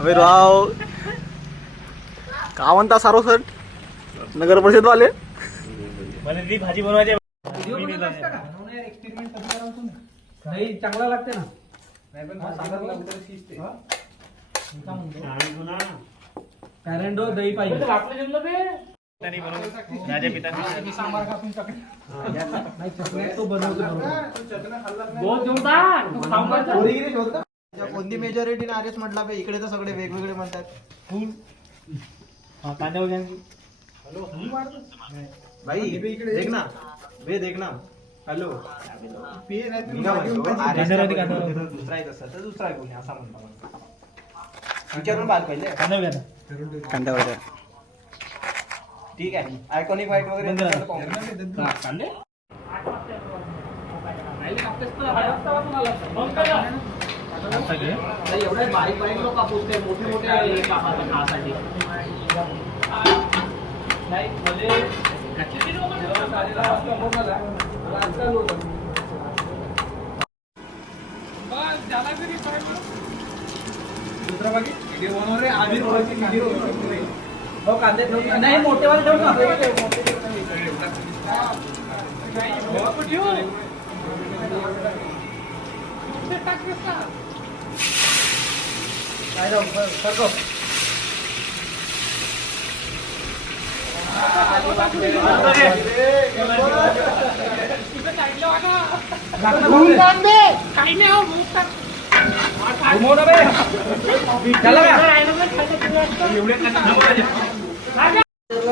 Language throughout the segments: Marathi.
अबे राव का म्हणता सारो सर नगर परिषद वाले मला ती भाजी बनवायची दही चांगला लागते ना. पॅरेंडो दही पाहिजे. कोणती मेजॉरिटी आरेस म्हटला इकडे तर सगळे वेगवेगळे म्हणतात. भाई देख ना वे देख ना. हॅलो दुसरा एक असं तर दुसरा एक बोलणे असा म्हणतो विचारून पाहिजे पहिले कांद्यावर ठीक आहे. आयकॉनिक वाईट वगैरे एवढे बारीक बारीक लोक कापूसते मोठे मोठे कापाचे खासाठी नाही दुसरा बाकी व्हिडिओ बनव रे. आम्ही व्हिडिओ हो कांदे ठेवू नाही मोठेवाले ठेवू ना. काय जाऊ सरको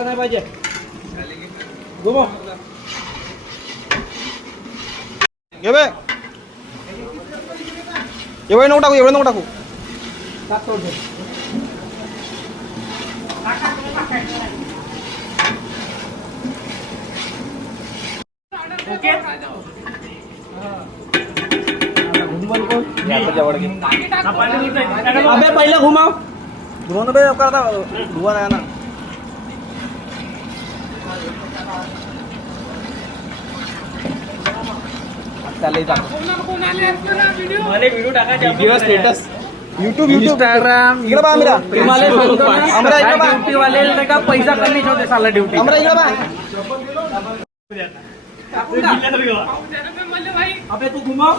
नाही पाहिजे घुमो एवढे नको टाकू एवढे नको टाकू. अबे पहिला घुमाव धुवा ना बे करता धुवा ना व्हिडिओ टाकायचे स्टेटस युट्यूब इंस्टाग्राम इकडे बा आमिरा तुम्हाला सांगतो ना, आमरा इकडे बा ड्युटी वाले नाही का पैसा कमी ठेवते साला ड्युटी. आमरा इकडे बा अबे तू घुमाव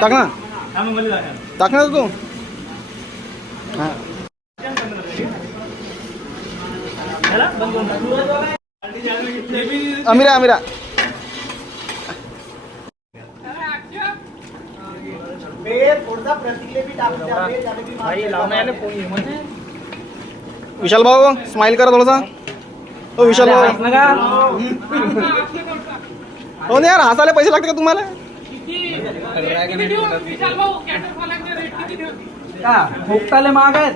टाक ना टाक ना तू हा अमिरा अमिरा विशाल भाऊ स्माइल करा थोडासा. हो विशाल भाऊ हो ना यार हसायला पैसे लागते का तुम्हाला. भोगताले महाग आहेत.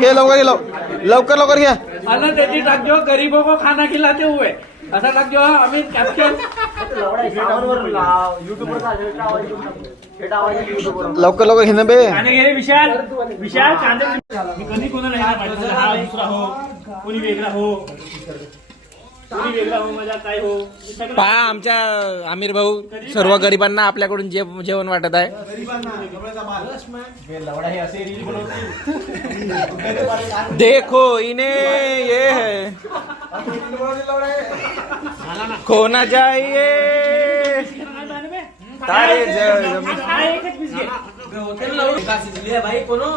घे लवकर घे लवकर लवकर घ्या. अरे त्याची टाकजो गरीबों को खाना खिलाते हुए असा टाकजो. आम्ही कॅप्चर लवकर लवकर घेणं बे. विशाल विशाल कांदे मी कधी कोणाला हा दुसरा हो कोणी वेगळा हो कोणी वेगळा हो माझा काय हो पहा आमच्या आमिर भाऊ सर्व गरिबांना आपल्याकडून जेवण वाटत आहे. देखो इन्हें ये है खोना चाहिए तारे एकच पीस घे भाई कोनो